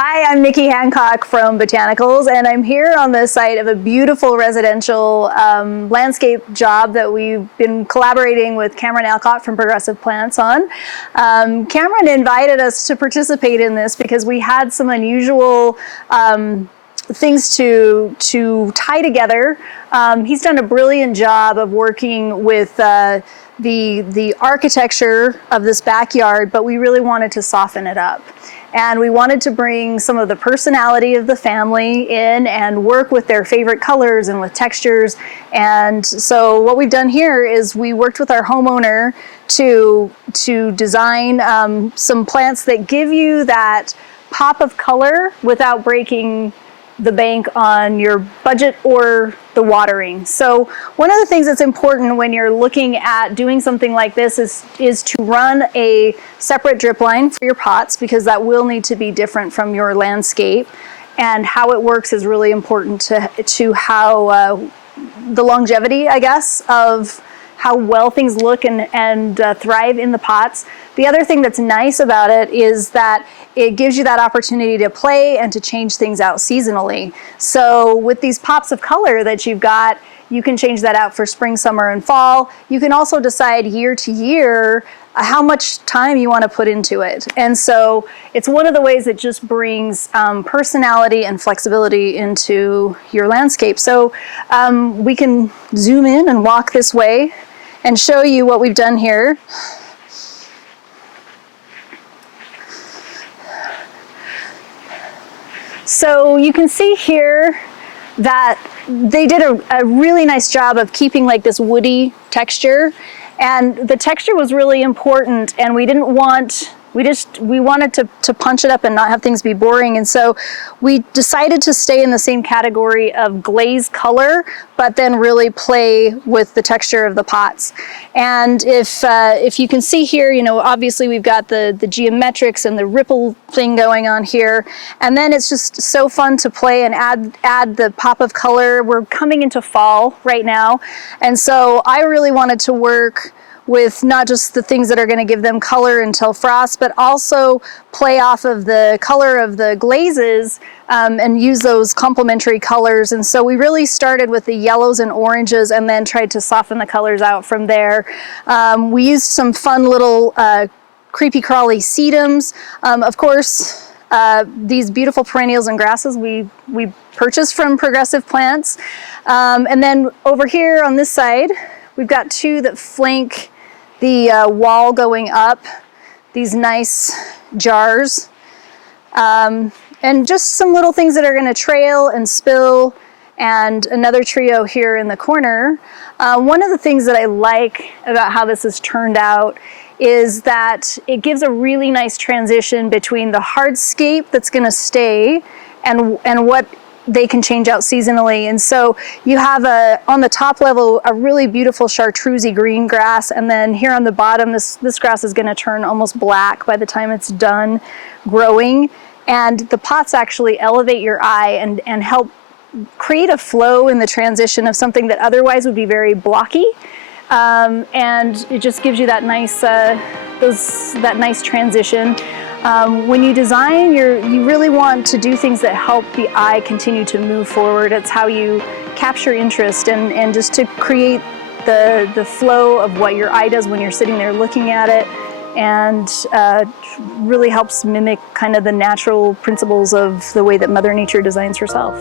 Hi, I'm Niki Hancock from Botanicals, and I'm here on the site of a beautiful residential landscape job that we've been collaborating with Cameron Alcott from Progressive Plants on. Cameron invited us to participate in this because we had some unusual things to tie together. He's done a brilliant job of working with the architecture of this backyard, but we really wanted to soften it up. And we wanted to bring some of the personality of the family in and work with their favorite colors and with textures. And so what we've done here is we worked with our homeowner to design some plants that give you that pop of color without breaking the bank on your budget or the watering. So one of the things that's important when you're looking at doing something like this is to run a separate drip line for your pots, because that will need to be different from your landscape. And how it works is really important to how the longevity, I guess, of how well things look and thrive in the pots. The other thing that's nice about it is that it gives you that opportunity to play and to change things out seasonally. So with these pops of color that you've got, you can change that out for spring, summer, and fall. You can also decide year to year how much time you want to put into it. And so it's one of the ways that just brings personality and flexibility into your landscape. So we can zoom in and walk this way and show you what we've done here. So you can see here that they did a really nice job of keeping like this woody texture, and the texture was really important, and we wanted to punch it up and not have things be boring. And so we decided to stay in the same category of glaze color, but then really play with the texture of the pots. And if you can see here, you know, obviously we've got the geometrics and the ripple thing going on here. And then it's just so fun to play and add the pop of color. We're coming into fall right now. And so I really wanted to work with not just the things that are going to give them color until frost, but also play off of the color of the glazes and use those complementary colors. And so we really started with the yellows and oranges and then tried to soften the colors out from there. We used some fun little creepy crawly sedums. Of course, these beautiful perennials and grasses we purchased from Progressive Plants. And then over here on this side, we've got two that flank the wall going up, these nice jars. And just some little things that are going to trail and spill, and another trio here in the corner. One of the things that I like about how this has turned out is that it gives a really nice transition between the hardscape that's going to stay and what they can change out seasonally. And so you have on the top level a really beautiful chartreuse green grass, and then here on the bottom this grass is going to turn almost black by the time it's done growing. And the pots actually elevate your eye and help create a flow in the transition of something that otherwise would be very blocky. And it just gives you that nice nice transition. When you design, you really want to do things that help the eye continue to move forward. It's how you capture interest and just to create the flow of what your eye does when you're sitting there looking at it, and really helps mimic kind of the natural principles of the way that Mother Nature designs herself.